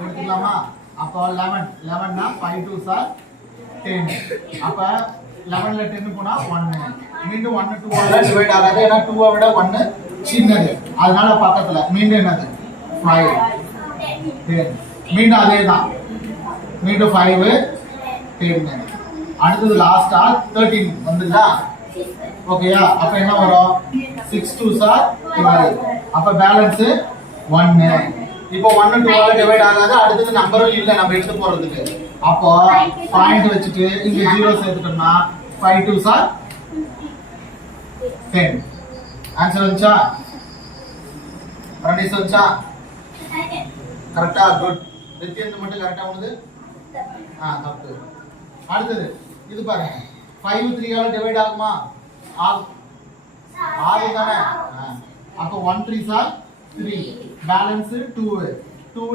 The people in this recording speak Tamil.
எடுத்துக்கலாமா? அப்போ 11 11னா 5 2s are 10. அப்ப 11ல 10 போனா 1. மீண்டும் 1 2 ஆல டிவைட் ஆகாது. ஏன்னா 2 விட 1 சின்னது. அதனால பக்கத்துல மீண்டும் என்னது 5 10. மீண்டும் அதேதான். மீண்டும் 5 10. அடுத்தது லாஸ்டா 13 வந்துதா? ஓகேயா? அப்ப என்ன வரும்? 6 2s are 12. அப்ப பேலன்ஸ் 1. இப்போ 1 2 ஆல டிவைட் ஆகாது. அடுத்தது நம்பரும் இல்ல நம்ம எடுத்து போறதுக்கு. அப்போ பாயிண்ட் வச்சிட்டு இங்க 0 சேர்த்துட்டோம்னா 5 2s are 10. ஆன்சர் வந்துச்சா? ரமேஷ் வந்துச்சா? கரெக்ட்டா? குட். வெற்றியந்து மட்டும் கரெக்ட்டா வந்தது? தப்பு. அடுத்தது இது பாருங்க. 5 3 ஆல டிவைட் ஆகுமா? ஆகும் தானே? அப்ப 1 3s are 3. பேலன்ஸ் 2. 2